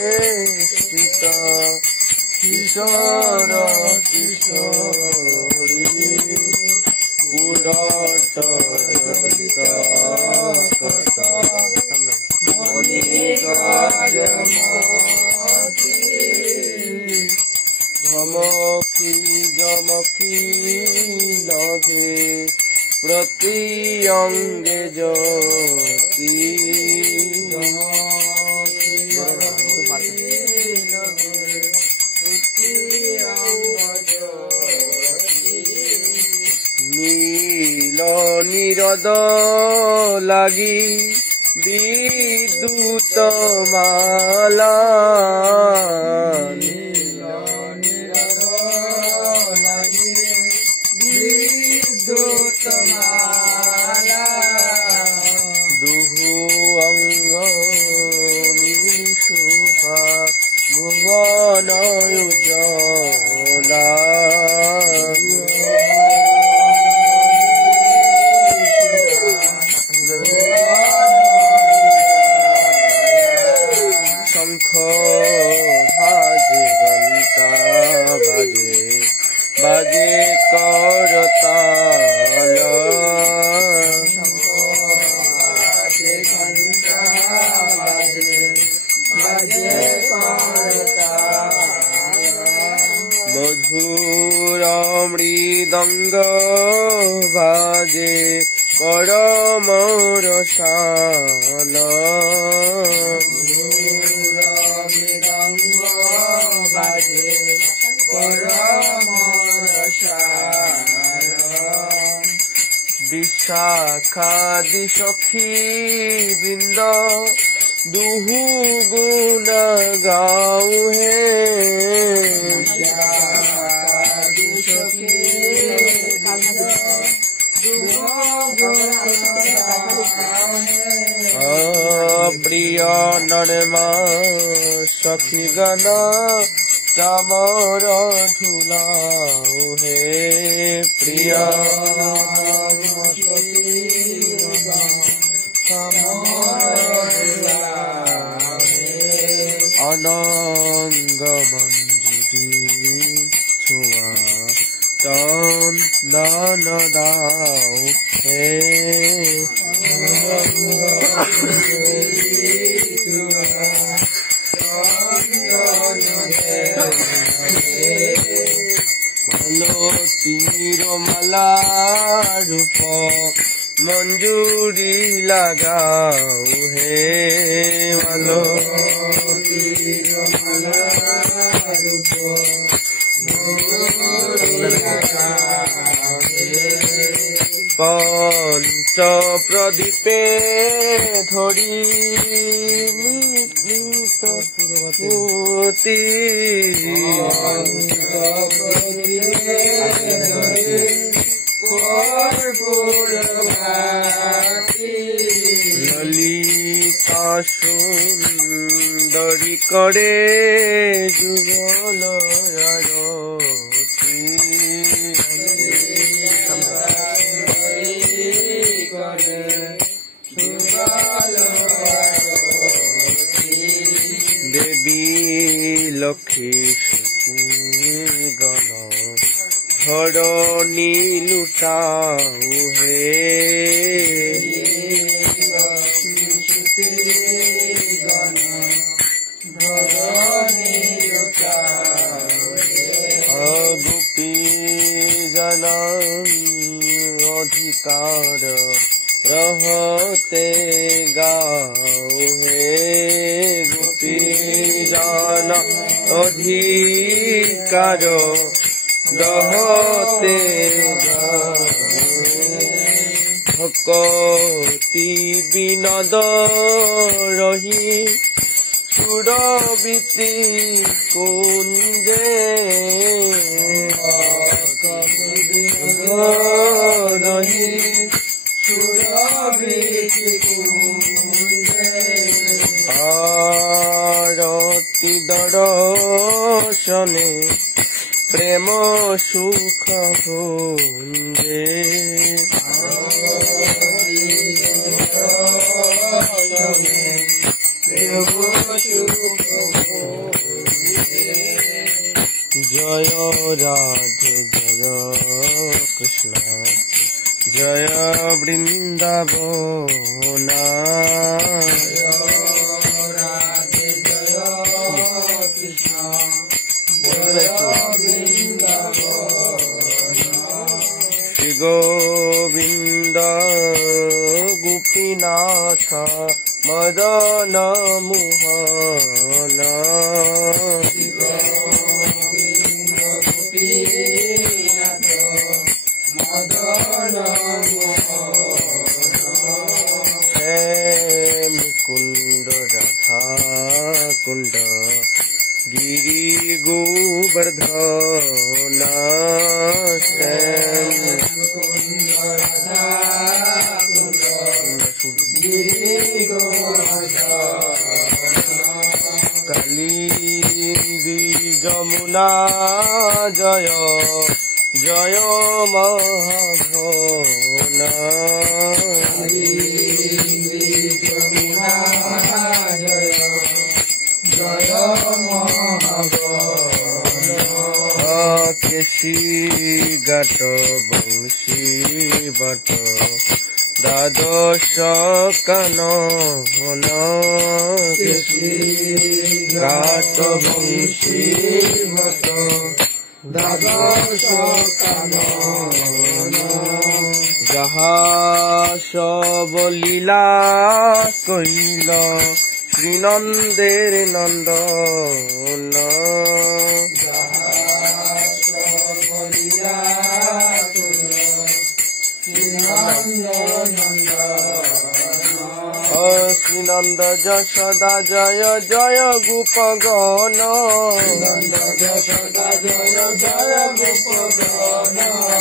সীতা কিশোর কিশোরী পুরট জড়িতা কথা ধমকি জমকি লভে প্রতি অঙ্গে জ্যোতি নীল নিরদ লাগি বিদ্যুৎ মালা দুহু অঙ্গ শোভা ভুবন উজ্জ্বলা শঙ্খ বাজে ঘণ্টা বাজে বাজে করতাল মধুর মৃদঙ্গ বাজে পরম রসাল বিশাখাদি সখী বৃন্দ দুহু গুণ গাও হে প্রিয় নরমা সখী গণ চামর ঢুলাও হে প্রিয় অনঙ্গ মঞ্জুরি ছোঁয়া চন্দন দাও হে মালতীর মালা রূপ মঞ্জুরি লাগাও হে মালতীর মালা রূপ পঞ্চ প্রদীপে ধরি পুতি ললিতা সুন্দরী করে যুগল আরতি দেবী লক্ষ্মী গণ ধরণী লুটাও হে গোপী জন অধিকার রহতে গাও হে গোপী জন অধিকার রহতে ভকতি বিনোদ রহি সুরবিতি কুঞ্জে রহি সুরবিতি কুঞ্জে আরতি দর্শনে প্রেম সুখ ভুঞ্জে প্রেম সুখ জয় রাধে জয় কৃষ্ণ জয় বৃন্দাবনা রাধে জয় কৃষ্ণ শ্রী গোবিন্দ গোপীনাথ মদন মোহন কুন্দ রাধা কুন্দ গিরি গোবর্ধন কালিন্দী যমুনা জয় জয় মহাভন কেশি গাট বংশী বট দ্বাদশ কানন কেশি গাট বংশী বট দ্বাদশ কানন যাহা সব লীলা কইল শ্রীনন্দের নন্দন শ্রীনন্দ যশোদা জয় জয় গোপগণ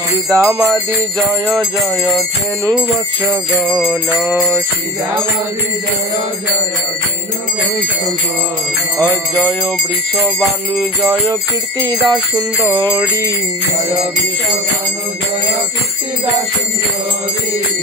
শ্রীদামাদি জয় জয় ধেনু বৎসগণ শ্রীদামাদি জয় জয় জয় বৃষবানু জয় কীর্তিদা সুন্দরী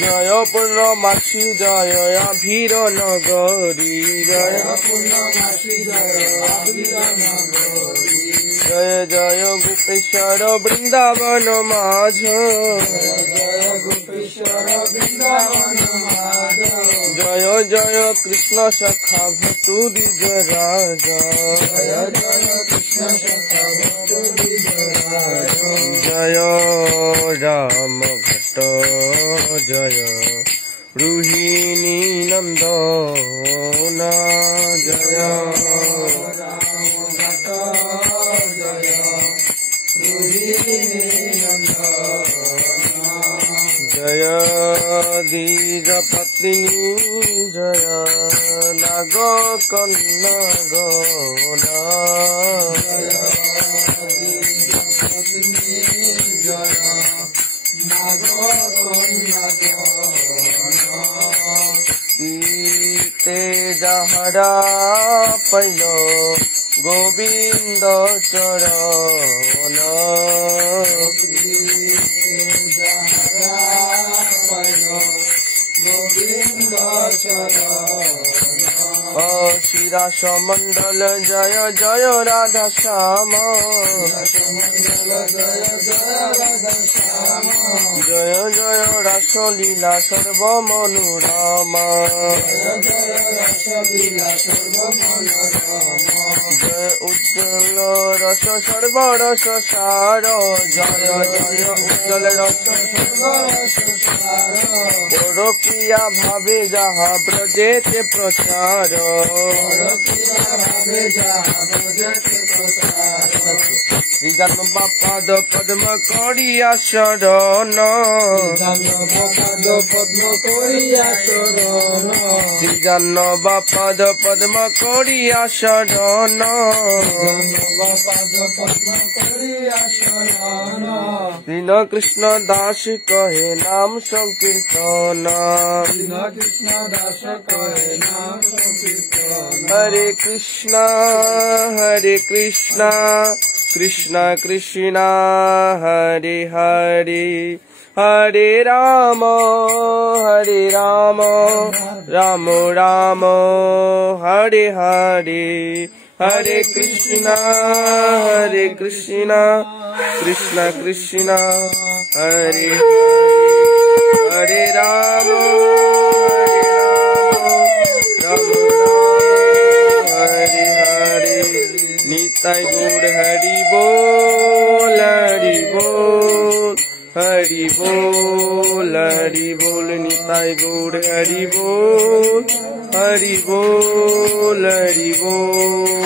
জয় পূর্ণমাসী জয় আভীর নগরী জয় জয় জয় গোপেশ্বর বৃন্দাবন মাঝ জয় জয় কৃষ্ণ সখা ভতু দ্বিজ রাজ জয় রাম ঘট জয় রোহিণী নন্দনা জয় জয় দ্বিজ পত্নী জয় নাগ কন্যা গৌনা তে যাহারা পাইল গোবিন্দ চরণ শিরাস মণ্ডল জয় জয় রাধা শ্যাম জয় জয় রাসলীলা সর্বমনোরম জয় উজ্জ্বল রস সর্বরস সার জয় জয় উজ্জ্বল রস বড় প্রিয়া ভাবে যাহা ব্রজেতে প্রচার শ্রীজান বাপাদ পদ্ম করিয়া শরণ শ্রীজান বাপাদ পদ্ম করিয়া শরণ শ্রীন কৃষ্ণ দাস কহে নাম সংকীর্তন হরে কৃষ্ণ কৃষ্ণ কৃষ্ণ হরে হরে হরে রাম রাম রাম হরে হরে हरे कृष्णा कृष्णा कृष्णा हरे हरे हरे राम राम हरे हरे निताय गौर हरि बोल हरि बोल निताय गौर हरि बोल हरि बोल।